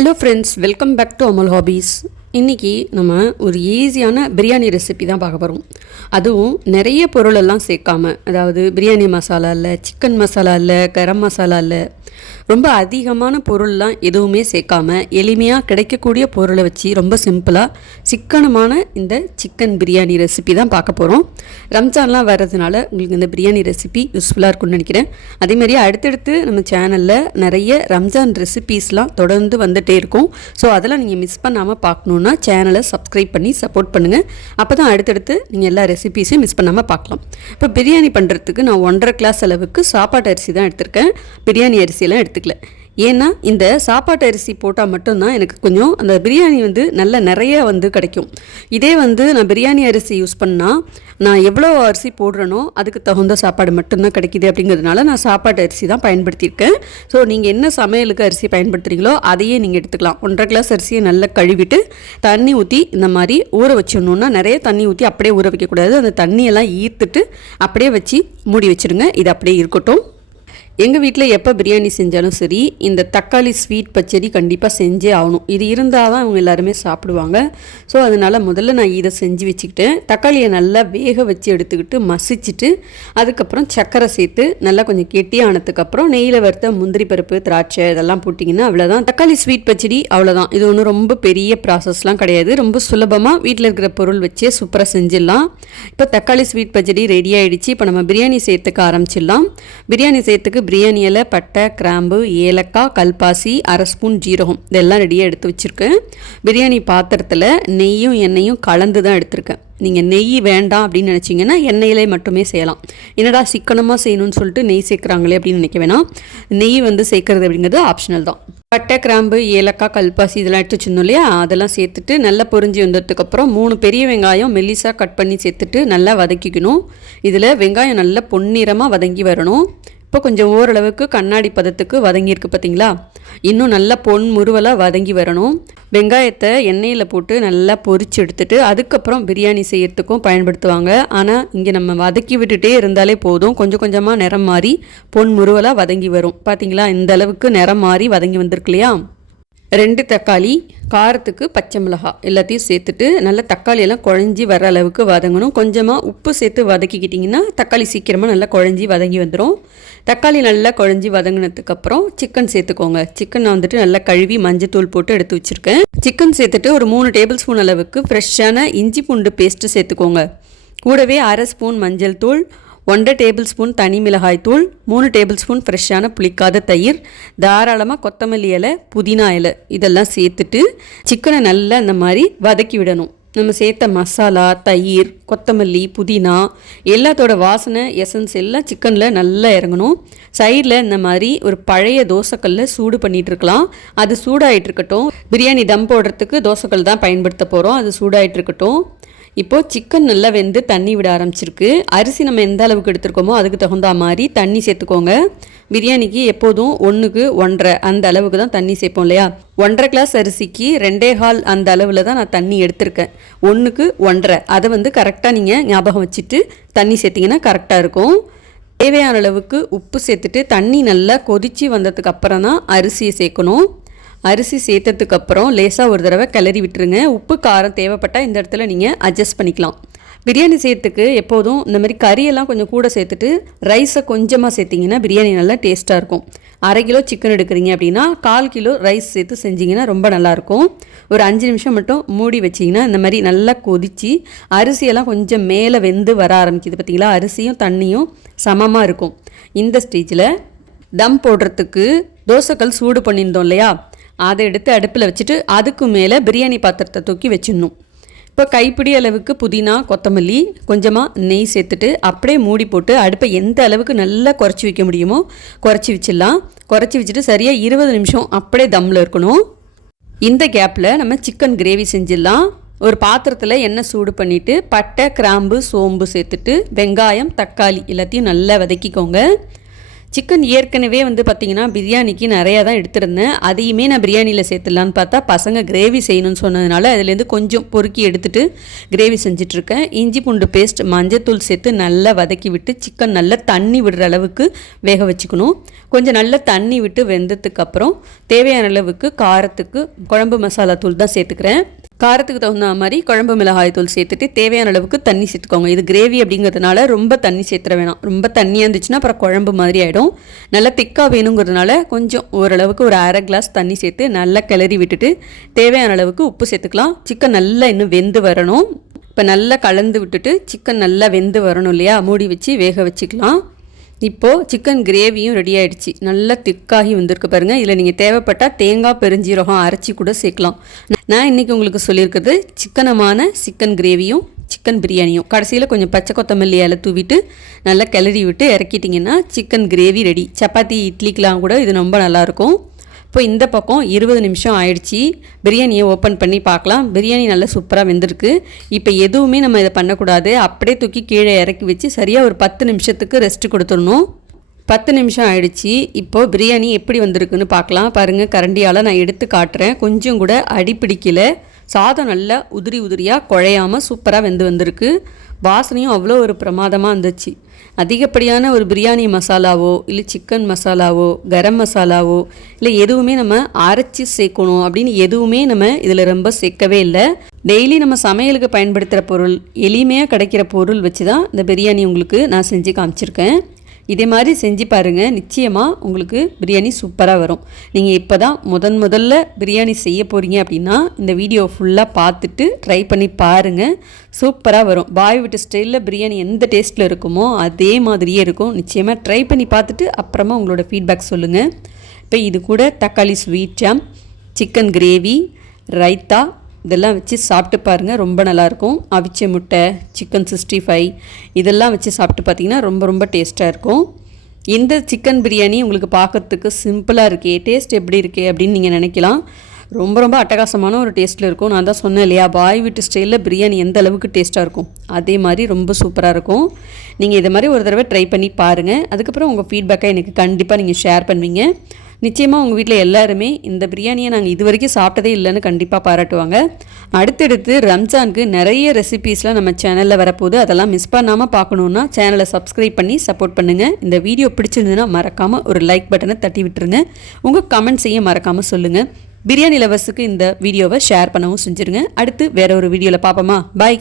Hello friends, welcome back to Amal hobbies. இன்றைக்கி நம்ம ஒரு ஈஸியான பிரியாணி ரெசிபி தான் பார்க்க போகிறோம். அதுவும் நிறைய பொருளெல்லாம் சேர்க்காம, அதாவது பிரியாணி மசாலா இல்லை, சிக்கன் மசாலா இல்லை, கரம் மசாலா இல்லை, ரொம்ப அதிகமான பொருள்லாம் எதுவுமே சேர்க்காம எளிமையாக கிடைக்கக்கூடிய பொருளை வச்சு ரொம்ப சிம்பிளாக சிக்கனமான இந்த சிக்கன் பிரியாணி ரெசிபி தான் பார்க்க போகிறோம். ரம்ஜான்லாம் வர்றதுனால உங்களுக்கு இந்த பிரியாணி ரெசிபி யூஸ்ஃபுல்லாக இருக்கும்னு நினைக்கிறேன். அதேமாதிரி அடுத்தடுத்து நம்ம சேனலில் நிறைய ரம்ஜான் ரெசிபீஸ்லாம் தொடர்ந்து வந்துகிட்டே இருக்கும். ஸோ அதெல்லாம் நீங்கள் மிஸ் பண்ணாமல் பார்க்கணுன்னா சேனலை சப்ஸ்கிரைப் பண்ணி சப்போர்ட் பண்ணுங்கள். அப்போ தான் அடுத்தடுத்து நீங்கள் எல்லா ரெசிபீஸையும் மிஸ் பண்ணாமல் பார்க்கலாம். இப்போ பிரியாணி பண்ணுறதுக்கு நான் 1.5 கிளாஸ் அளவுக்கு சாப்பாட்டு அரிசி தான் எடுத்திருக்கேன். பிரியாணி அரிசியெல்லாம் எடுத்துக்கல. ஏன்னா இந்த சாப்பாட்டு அரிசி போட்டால் மட்டும்தான் எனக்கு கொஞ்சம் அந்த பிரியாணி நிறைய கிடைக்கும். இதே நான் பிரியாணி அரிசி யூஸ் பண்ணால் நான் எவ்வளோ அரிசி போடுறேனோ அதுக்கு தகுந்த சாப்பாடு மட்டும்தான் கிடைக்கிது. அப்படிங்கிறதுனால நான் சாப்பாட்டு அரிசி தான் பயன்படுத்தியிருக்கேன். ஸோ நீங்கள் என்ன சமையலுக்கு அரிசி பயன்படுத்துகிறீங்களோ அதையே நீங்கள் எடுத்துக்கலாம். 1.5 கிளாஸ் அரிசியை நல்லா கழுவிட்டு தண்ணி ஊற்றி இந்த மாதிரி ஊற வச்சிடணுன்னா, நிறைய தண்ணி ஊற்றி அப்படியே ஊற வைக்கக்கூடாது. அந்த தண்ணியெல்லாம் ஈர்த்துட்டு அப்படியே வச்சு மூடி வச்சுருங்க. இது அப்படியே இருக்கட்டும். எங்கள் வீட்டில் எப்போ பிரியாணி செஞ்சாலும் சரி, இந்த தக்காளி ஸ்வீட் பச்சடி கண்டிப்பாக செஞ்சே ஆகணும். இது இருந்தால் தான் அவங்க எல்லாருமே சாப்பிடுவாங்க. ஸோ அதனால் முதல்ல நான் இதை செஞ்சு வச்சுக்கிட்டேன். தக்காளியை நல்லா வேக வச்சு எடுத்துக்கிட்டு மசிச்சுட்டு அதுக்கப்புறம் சர்க்கரை சேர்த்து நல்லா கொஞ்சம் கெட்டியானதுக்கப்புறம் நெய்யில் வறுத்த முந்திரி பருப்பு, திராட்சை இதெல்லாம் போட்டிங்கன்னா அவ்வளோதான் தக்காளி ஸ்வீட் பச்சடி. அவ்வளோதான். இது ஒன்றும் ரொம்ப பெரிய ப்ராசஸ்லாம் கிடையாது. ரொம்ப சுலபமாக வீட்டில் இருக்கிற பொருள் வச்சே சூப்பராக செஞ்சிடலாம். இப்போ தக்காளி ஸ்வீட் பச்சடி ரெடி ஆகிடுச்சு. இப்போ நம்ம பிரியாணி சேர்த்துக்க ஆரம்பிச்சிடலாம். பிரியாணி சேர்த்துக்கு பிரியாணி இலை, பட்டை, கிராம்பு, ஏலக்காய், கல்பாசி, 1/2 ஸ்பூன் ஜீரகம் இதெல்லாம் ரெடியாக எடுத்து வச்சுருக்கேன். பிரியாணி பாத்திரத்தில் நெய்யும் எண்ணெயும் கலந்து தான் எடுத்திருக்கேன். நீங்கள் நெய் வேண்டாம் அப்படின்னு நினச்சிங்கன்னா எண்ணெயிலே மட்டுமே செய்யலாம். என்னடா சிக்கனமாக செய்யணும்னு சொல்லிட்டு நெய் சேர்க்குறாங்களே அப்படின்னு நினைக்க வேணாம். நெய் சேர்க்குறது அப்படிங்கிறது ஆப்ஷனல் தான். பட்டை, கிராம்பு, ஏலக்காய், கல்பாசி இதெல்லாம் எடுத்து வச்சுருந்தோம் இல்லையா, அதெல்லாம் சேர்த்துட்டு நல்லா பொரிஞ்சு வந்ததுக்கப்புறம் 3 பெரிய வெங்காயம் மெல்லிசாக கட் பண்ணி சேர்த்துட்டு நல்லா வதக்கிக்கணும். இதில் வெங்காயம் நல்லா பொன்னிறமாக வதங்கி வரணும். இப்போ கொஞ்சம் ஓரளவுக்கு கண்ணாடி பதத்துக்கு வதங்கியிருக்கு பார்த்தீங்களா. இன்னும் நல்லா பொன் முறுவலாக வதங்கி வரணும். வெங்காயத்தை எண்ணெயில் போட்டு நல்லா பொரிச்சு எடுத்துட்டு அதுக்கப்புறம் பிரியாணி செய்யறதுக்கும் பயன்படுத்துவாங்க. ஆனால் இங்கே நம்ம வதக்கி விட்டுட்டே இருந்தாலே போதும், கொஞ்சம் கொஞ்சமாக நிறம் மாறி பொன் முறுவலாக வதங்கி வரும். பார்த்தீங்களா, இந்த அளவுக்கு நிறம் மாறி வதங்கி வந்திருக்கு இல்லையா. 2 தக்காளி, காரத்துக்கு பச்சை மிளகாய் எல்லாத்தையும் சேர்த்துட்டு நல்லா தக்காளியெல்லாம் குழஞ்சி வர அளவுக்கு வதங்கணும். கொஞ்சமாக உப்பு சேர்த்து வதக்கிக்கிட்டிங்கன்னா தக்காளி சீக்கிரமாக நல்லா குழஞ்சி வதங்கி வந்துடும். தக்காளி நல்லா குழஞ்சி வதங்கினதுக்கப்புறம் சிக்கன் சேர்த்துக்கோங்க. சிக்கன் நான் நல்லா கழுவி மஞ்சத்தூள் போட்டு எடுத்து வச்சுருக்கேன். சிக்கன் சேர்த்துட்டு ஒரு 3 டேபிள் ஸ்பூன் அளவுக்கு ஃப்ரெஷ்ஷான இஞ்சி பூண்டு பேஸ்ட்டு சேர்த்துக்கோங்க. கூடவே 1/2 ஸ்பூன் மஞ்சள் தூள், 1 டேபிள் ஸ்பூன் தனி மிளகாய் தூள், 3 டேபிள் ஸ்பூன் ஃப்ரெஷ்ஷான புளிக்காத தயிர், தாராளமாக கொத்தமல்லி இலை, புதினா இலை இதெல்லாம் சேர்த்துட்டு சிக்கனை நல்லா இந்த மாதிரி வதக்கி விடணும். நம்ம சேர்த்த மசாலா, தயிர், கொத்தமல்லி, புதினா எல்லாத்தோட வாசனை எசன்ஸ் எல்லாம் சிக்கனில் நல்லா இறங்கணும். சைடில் இந்த மாதிரி ஒரு பழைய தோசைக்கல்ல சூடு பண்ணிகிட்டு இருக்கலாம். அது சூடாகிட்டு இருக்கட்டும். பிரியாணி தம் போடுறதுக்கு தோசைக்கல் தான் பயன்படுத்த போகிறோம். அது சூடாகிட்டு இருக்கட்டும். இப்போது சிக்கன் நல்லா வெந்து தண்ணி விட ஆரம்பிச்சிருக்கு. அரிசி நம்ம எந்த அளவுக்கு எடுத்துருக்கோமோ அதுக்கு தகுந்த மாதிரி தண்ணி சேர்த்துக்கோங்க. பிரியாணிக்கு எப்போதும் 1க்கு 1.5 அந்த அளவுக்கு தான் தண்ணி சேர்ப்போம் இல்லையா. 1.5 கிளாஸ் அரிசிக்கு 2.25 அந்த அளவில் தான் நான் தண்ணி எடுத்திருக்கேன். 1க்கு 1.5 அதை கரெக்டாக நீங்கள் ஞாபகம் வச்சுட்டு தண்ணி சேர்த்திங்கன்னா கரெக்டாக இருக்கும். தேவையான அளவுக்கு உப்பு சேர்த்துட்டு தண்ணி நல்லா கொதித்து வந்ததுக்கு அப்புறம் தான் அரிசியை சேர்க்கணும். அரிசி சேர்த்ததுக்கப்புறம் லேசாக ஒரு தடவை கிளறி விட்டுருங்க. உப்பு காரம் தேவைப்பட்டால் இந்த இடத்துல நீங்கள் அட்ஜஸ்ட் பண்ணிக்கலாம். பிரியாணி சேர்த்துக்கு எப்போதும் இந்த மாதிரி கறியெல்லாம் கொஞ்சம் கூட சேர்த்துட்டு ரைஸை கொஞ்சமாக சேர்த்திங்கன்னா பிரியாணி நல்லா டேஸ்ட்டாக இருக்கும். 1/2 கிலோ சிக்கன் எடுக்கிறீங்க அப்படின்னா 1/4 கிலோ ரைஸ் சேர்த்து செஞ்சிங்கன்னா ரொம்ப நல்லாயிருக்கும். ஒரு 5 நிமிஷம் மட்டும் மூடி வச்சிங்கன்னா இந்த மாதிரி நல்லா கொதித்து அரிசியெல்லாம் கொஞ்சம் மேலே வெந்து வர ஆரம்பிக்குது பார்த்தீங்களா. அரிசியும் தண்ணியும் சமமாக இருக்கும். இந்த ஸ்டேஜில் தம் போடுறதுக்கு தோசைக்கல் சூடு பண்ணியிருந்தோம் இல்லையா, அதை எடுத்து அடுப்பில் வச்சுட்டு அதுக்கு மேலே பிரியாணி பாத்திரத்தை தூக்கி வச்சிடணும். இப்போ கைப்பிடி அளவுக்கு புதினா, கொத்தமல்லி, கொஞ்சமாக நெய் சேர்த்துட்டு அப்படியே மூடி போட்டு அடுப்பை எந்த அளவுக்கு நல்லா குறைச்சி வைக்க முடியுமோ குறைச்சி வச்சிடலாம். குறைச்சி வச்சுட்டு சரியாக 20 நிமிஷம் அப்படியே தம்மில் இருக்கணும். இந்த கேப்பில் நம்ம சிக்கன் கிரேவி செஞ்சிடலாம். ஒரு பாத்திரத்தில் எண்ணெய் சூடு பண்ணிவிட்டு பட்டை, கிராம்பு, சோம்பு சேர்த்துட்டு வெங்காயம், தக்காளி எல்லாத்தையும் நல்லா வதக்கிக்கோங்க. சிக்கன் ஏற்கனவே வந்து பார்த்திங்கன்னா பிரியாணிக்கு நிறையா தான் எடுத்துருந்தேன். அதையுமே நான் பிரியாணியில் சேர்த்துடலான்னு பார்த்தா பசங்க கிரேவி செய்யணும்னு சொன்னதுனால அதுலேருந்து கொஞ்சம் பொறுக்கி எடுத்துகிட்டு கிரேவி செஞ்சிட்ருக்கேன். இஞ்சி பூண்டு பேஸ்ட், மஞ்சத்தூள் சேர்த்து நல்லா வதக்கி விட்டு சிக்கன் நல்லா தண்ணி விடுற அளவுக்கு வேக வச்சுக்கணும். கொஞ்சம் நல்லா தண்ணி விட்டு வெந்ததுக்கப்புறம் தேவையான அளவுக்கு காரத்துக்கு குழம்பு மசாலா தூள் தான் சேர்த்துக்கிறேன். காரத்துக்கு தகுந்த மாதிரி குழம்பு மிளகாய் தூள் சேர்த்துட்டு தேவையான அளவுக்கு தண்ணி சேர்த்துக்கோங்க. இது கிரேவி அப்படிங்கிறதுனால ரொம்ப தண்ணி சேர்த்துற வேணாம். ரொம்ப தண்ணியாக இருந்துச்சுன்னா அப்புறம் குழம்பு மாதிரி ஆகிடும். நல்லா திக்காக வேணுங்கிறதுனால கொஞ்சம் ஓரளவுக்கு ஒரு அரை கிளாஸ் தண்ணி சேர்த்து நல்லா கிளறி விட்டுட்டு தேவையான அளவுக்கு உப்பு சேர்த்துக்கலாம். சிக்கன் நல்லா இன்னும் வெந்து வரணும். இப்போ நல்லா கலந்து விட்டுட்டு சிக்கன் நல்லா வெந்து வரணும் இல்லையா, மூடி வச்சு வேக வச்சுக்கலாம். இப்போது சிக்கன் கிரேவியும் ரெடி ஆகிடுச்சு. நல்லா திக்காகி வந்திருக்கு பாருங்கள். இதில் நீங்கள் தேவைப்பட்டால் தேங்காய் பெருஞ்சீரகம் அரைச்சி கூட சேர்க்கலாம். நான் இன்றைக்கி உங்களுக்கு சொல்லியிருக்கிறது சிக்கன் கிரேவியும் சிக்கன் பிரியாணியும். கடைசியில் கொஞ்சம் பச்சை கொத்தமல்லி இலை தூவிட்டு நல்லா கிளறி விட்டு இறக்கிட்டிங்கன்னா சிக்கன் கிரேவி ரெடி. சப்பாத்தி இட்லிக்கெலாம் கூட இது ரொம்ப நல்லாயிருக்கும். இப்போ இந்த பக்கம் 20 நிமிஷம் ஆயிடுச்சு. பிரியாணியை ஓப்பன் பண்ணி பார்க்கலாம். பிரியாணி நல்லா சூப்பராக வெந்திருக்கு. இப்போ எதுவுமே நம்ம இதை பண்ணக்கூடாது. அப்படியே தூக்கி கீழே இறக்கி வச்சு சரியாக ஒரு 10 நிமிஷத்துக்கு ரெஸ்ட்டு கொடுத்துடணும். 10 நிமிஷம் ஆயிடுச்சு. இப்போது பிரியாணி எப்படி வந்திருக்குன்னு பார்க்கலாம். பாருங்கள், கரண்டியால் நான் எடுத்து காட்டுறேன். கொஞ்சம் கூட அடி பிடிக்கல. சாதம் நல்லா உதிரியாக குழையாமல் சூப்பராக வந்திருக்கு. வாசனையும் அவ்வளோ ஒரு பிரமாதமாக இருந்துச்சு. அதிகப்படியான ஒரு பிரியாணி மசாலாவோ இல்லை சிக்கன் மசாலாவோ கரம் மசாலாவோ இல்லை எதுவுமே நம்ம அரைச்சி சேர்க்கணும் அப்படின்னு எதுவுமே நம்ம இதில் ரொம்ப சேர்க்கவே இல்லை. டெய்லி நம்ம சமையலுக்கு பயன்படுத்துகிற பொருள், எளிமையாக கிடைக்கிற பொருள் வச்சு தான் இந்த பிரியாணி உங்களுக்கு நான் செஞ்சு காமிச்சிருக்கேன். இதே மாதிரி செஞ்சு பாருங்கள், நிச்சயமாக உங்களுக்கு பிரியாணி சூப்பராக வரும். நீங்கள் இப்போ தான் முதல்ல பிரியாணி செய்ய போகிறீங்க அப்படின்னா இந்த வீடியோ ஃபுல்லாக பார்த்துட்டு ட்ரை பண்ணி பாருங்கள். சூப்பராக வரும். பாய் வீட்டு ஸ்டைலில் பிரியாணி எந்த டேஸ்ட்டில் இருக்குமோ அதே மாதிரியே இருக்கும். நிச்சயமாக ட்ரை பண்ணி பார்த்துட்டு அப்புறமா உங்களோட ஃபீட்பேக் சொல்லுங்கள். இப்போ இது கூட தக்காளி sweet jam, chicken gravy, raita இதெல்லாம் வச்சு சாப்பிட்டு பாருங்கள். ரொம்ப நல்லாயிருக்கும். அவிச்ச முட்டை, சிக்கன் 65 இதெல்லாம் வச்சு சாப்பிட்டு பார்த்திங்கன்னா ரொம்ப டேஸ்ட்டாக இருக்கும். இந்த சிக்கன் பிரியாணி உங்களுக்கு பார்க்கறதுக்கு சிம்பிளாக இருக்கே, டேஸ்ட் எப்படி இருக்கே அப்படின்னு நீங்கள் நினைக்கலாம். ரொம்ப அட்டகாசமான ஒரு டேஸ்ட்டில் இருக்கும். நான் தான் சொன்னேன் இல்லையா, பாய் வீட்டு ஸ்டைலில் பிரியாணி எந்த அளவுக்கு டேஸ்ட்டாக இருக்கும் அதே மாதிரி ரொம்ப சூப்பராக இருக்கும். நீங்கள் இதை மாதிரி ஒரு தடவை ட்ரை பண்ணி பாருங்கள். அதுக்கப்புறம் உங்கள் ஃபீட்பேக்கை எனக்கு கண்டிப்பாக நீங்கள் ஷேர் பண்ணுவீங்க. நிச்சயமாக உங்கள் வீட்டில் எல்லாருமே இந்த பிரியாணியை நாங்கள் இது வரைக்கும் சாப்பிட்டதே இல்லைன்னு கண்டிப்பாக பாராட்டுவாங்க. அடுத்தடுத்து ரம்ஜானுக்கு நிறைய ரெசிபீஸ்லாம் நம்ம சேனலில் வரப்போகுது. அதெல்லாம் மிஸ் பண்ணாமல் பார்க்கணுன்னா சேனலை சப்ஸ்கிரைப் பண்ணி சப்போர்ட் பண்ணுங்கள். இந்த வீடியோ பிடிச்சிருந்ததுன்னா மறக்காமல் ஒரு லைக் பட்டனை தட்டி விட்டுருங்க. உங்கள் கமெண்ட்ஸையும் மறக்காமல் சொல்லுங்கள். பிரியாணி லவர்ஸுக்கு இந்த வீடியோவை ஷேர் பண்ணவும் செஞ்சுருங்க. அடுத்து வேறு ஒரு வீடியோவில் பார்ப்போமா? பாய்.